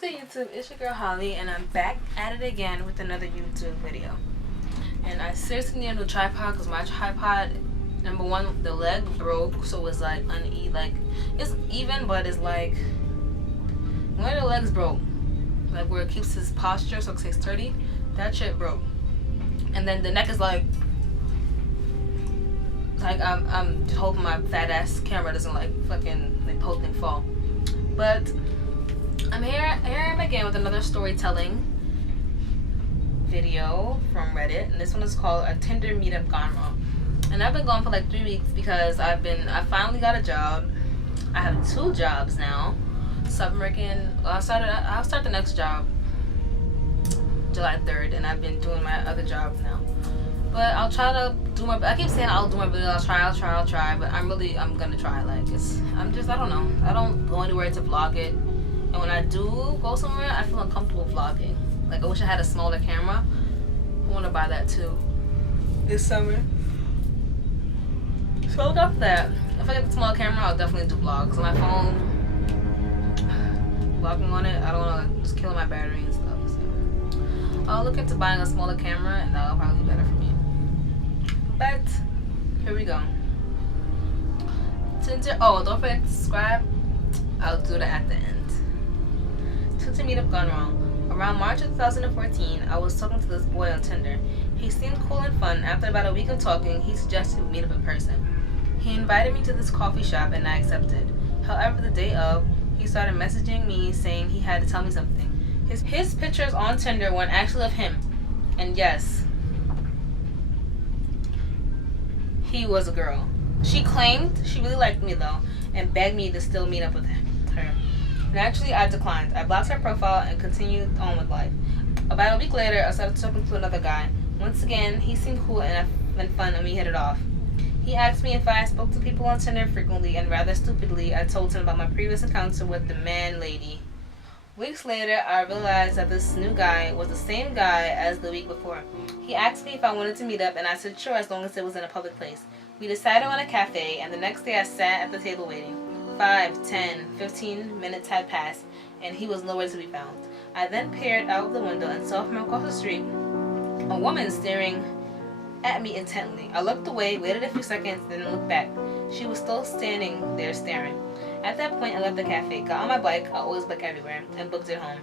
What's good, YouTube? It's your girl Holly, and I'm back at it again with another YouTube video. And I seriously need a new tripod because my tripod, number one, the leg broke, so it's like uneven. Like it's even, but it's like one of the legs broke, like where it keeps his posture, so it stays sturdy. That shit broke, and then the neck is like I'm just hoping my fat ass camera doesn't like fucking like the whole thing fall. But I'm here I am again with another storytelling video from Reddit, and this one is called A Tinder Meetup Gone Wrong. And I've been gone for like 3 weeks because I finally got a job. I have 2 jobs now. So I'm working. I'll start the next job July 3rd, and I've been doing my other job now. But I'll try to do my. I keep saying I'll do my video. I'll try. But I'm gonna try. Like I don't know. I don't go anywhere to vlog it. And when I do go somewhere, I feel uncomfortable vlogging. Like I wish I had a smaller camera. I want to buy that too this summer. So look out for that. If I get the small camera, I'll definitely do vlogs. On my phone, vlogging on it, I don't want to just kill my battery and stuff. So I'll look into buying a smaller camera, and that'll probably be better for me. But here we go. Tinder. Oh, don't forget to subscribe. I'll do that at the end. Tinder meetup gone wrong. Around March of 2014, I was talking to this boy on Tinder. He seemed cool and fun. After about a week of talking, he suggested we meet up in person. He invited me to this coffee shop, and I accepted. However, the day of, he started messaging me saying he had to tell me something. His pictures on Tinder weren't actually of him. And yes, he was a girl. She claimed she really liked me though, and begged me to still meet up with her. Naturally, I declined. I blocked her profile and continued on with life. About a week later, I started talking to another guy. Once again, he seemed cool and fun, and we hit it off. He asked me if I spoke to people on Tinder frequently, and rather stupidly, I told him about my previous encounter with the man-lady. Weeks later, I realized that this new guy was the same guy as the week before. He asked me if I wanted to meet up, and I said sure as long as it was in a public place. We decided on a cafe, and the next day I sat at the table waiting. 5, 10, 15 minutes had passed, and he was nowhere to be found. I then peered out of the window and saw from across the street a woman staring at me intently. I looked away, waited a few seconds, then looked back. She was still standing there staring. At that point, I left the cafe, got on my bike, I always bike everywhere, and booked it home.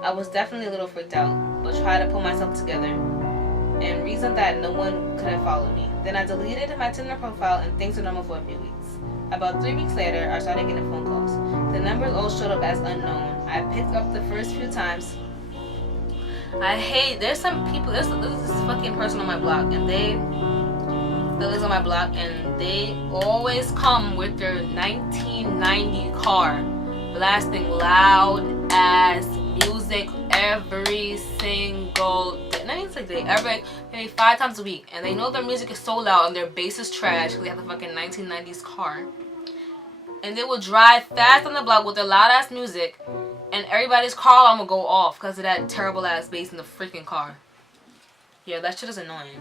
I was definitely a little freaked out, but tried to pull myself together and reasoned that no one could have followed me. Then I deleted my Tinder profile, and things were normal for a few weeks. About 3 weeks later, I started getting phone calls. The numbers all showed up as unknown. I picked up the first few times. There's some people, there's this fucking person on my block, and they lives on my block, and they always come with their 1990 car, blasting loud ass music every single day. Not even like day, maybe 5 times a week, and they know their music is so loud and their bass is trash because they have the fucking 1990s car. And they will drive fast on the block with their loud ass music, and everybody's car alarm will go off because of that terrible ass bass in the freaking car. Yeah, that shit is annoying.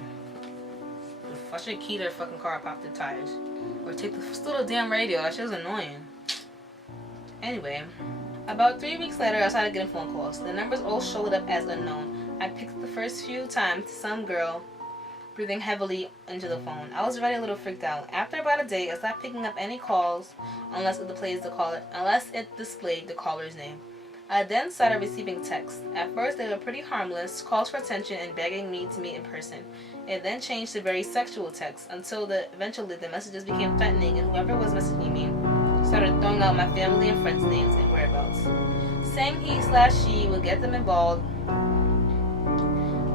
I should key their fucking car and pop their tires. Or take the damn radio. That shit is annoying. Anyway, about 3 weeks later, I started getting phone calls. The numbers all showed up as unknown. I picked the first few times to some girl breathing heavily into the phone. I was already a little freaked out. After about a day, I stopped picking up any calls unless it displayed the caller's name. I then started receiving texts. At first, they were pretty harmless, calls for attention and begging me to meet in person. It then changed to very sexual texts until eventually the messages became threatening, and whoever was messaging me started throwing out my family and friends' names and whereabouts, saying he/she would get them involved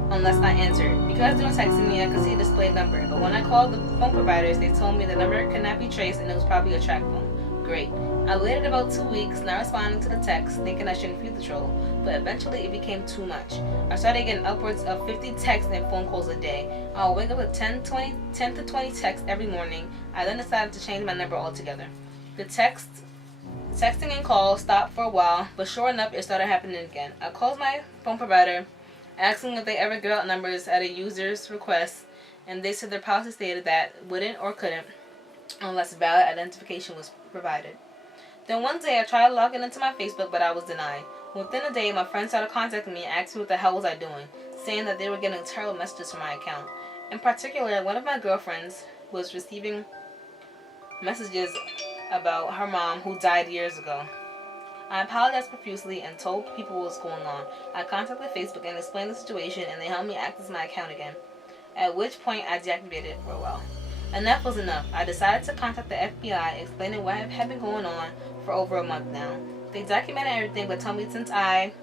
unless I answered. Because they were texting me, I could see a displayed number, but when I called the phone providers, they told me the number could not be traced and it was probably a track phone. Great. I waited about 2 weeks, not responding to the text, thinking I shouldn't feel the troll, but eventually it became too much. I started getting upwards of 50 texts and phone calls a day. I'll wake up with 10 to 20 texts every morning. I then decided to change my number altogether. The texting and calls stopped for a while, but sure enough, it started happening again. I called my phone provider, asking if they ever give out numbers at a user's request, and they said their policy stated that wouldn't or couldn't unless valid identification was provided. Then one day I tried logging into my Facebook, but I was denied. Within a day, my friends started contacting me and asking me what the hell was I doing, saying that they were getting terrible messages from my account. In particular, one of my girlfriends was receiving messages about her mom who died years ago. I apologized profusely and told people what was going on. I contacted Facebook and explained the situation, and they helped me access my account again, at which point I deactivated it for a while. Enough was enough. I decided to contact the FBI, explaining what had been going on for over a month now. They documented everything, but told me since I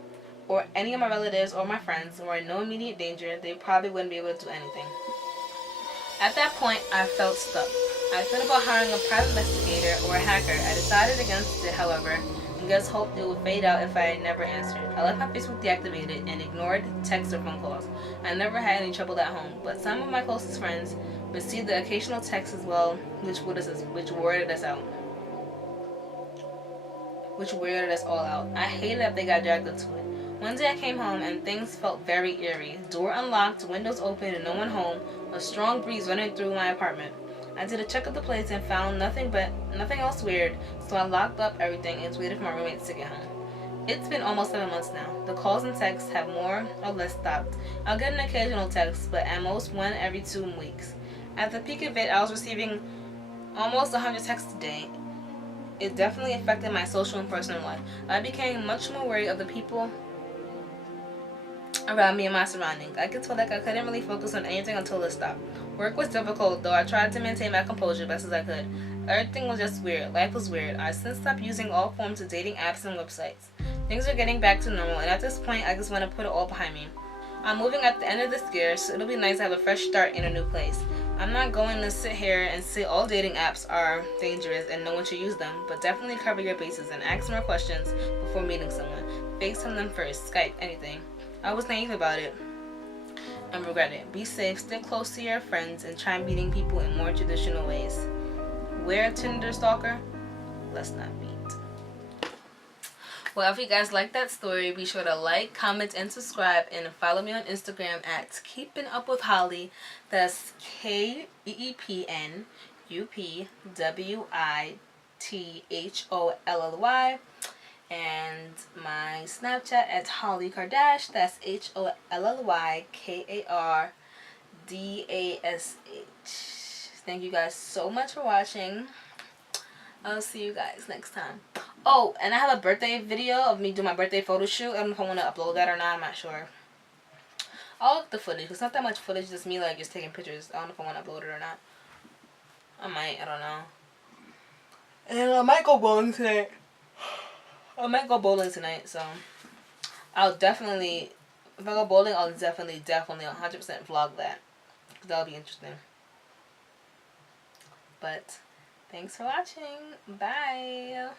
or any of my relatives or my friends were in no immediate danger, they probably wouldn't be able to do anything. At that point, I felt stuck. I thought about hiring a private investigator or a hacker. I decided against it, however, and just hoped it would fade out if I never answered. I left my Facebook deactivated and ignored texts or phone calls. I never had any trouble at home, but some of my closest friends received the occasional text as well, which weirded us out. Which weirded us all out. I hated that they got dragged into it. One day I came home and things felt very eerie. Door unlocked, windows open, and no one home. A strong breeze running through my apartment. I did a check of the place and found nothing else weird, so I locked up everything and waited for my roommates to get home. It's been almost 7 months now. The calls and texts have more or less stopped. I'll get an occasional text, but at most one every 2 weeks. At the peak of it, I was receiving almost 100 texts a day. It definitely affected my social and personal life. I became much more worried of the people around me and my surroundings. I could feel like I couldn't really focus on anything until it stopped. Work was difficult, though I tried to maintain my composure best as I could. Everything was just weird. Life was weird. I since stopped using all forms of dating apps and websites. Things are getting back to normal, and at this point, I just want to put it all behind me. I'm moving at the end of this year, so it'll be nice to have a fresh start in a new place. I'm not going to sit here and say all dating apps are dangerous and no one should use them, but definitely cover your bases and ask more questions before meeting someone. FaceTime them first, Skype, anything. I was naive about it and regret it. Be safe, stay close to your friends, and try meeting people in more traditional ways. We're a Tinder stalker? Let's not meet. Well, if you guys like that story, be sure to like, comment, and subscribe, and follow me on Instagram at Keeping Up with Holly. That's KeepWitHolly. And my Snapchat at Holly Kardashian. That's HOLLYKARDASH. Thank you guys so much for watching. I'll see you guys next time. Oh, and I have a birthday video of me doing my birthday photo shoot. I don't know if I want to upload that or not. I'm not sure. I'll look at the footage. It's not that much footage. Just me like just taking pictures. I don't know if I want to upload it or not. I might. I don't know. And I might go bowling tonight. So I'll definitely, if I go bowling, I'll definitely 100% vlog that. Because that'll be interesting. But thanks for watching. Bye.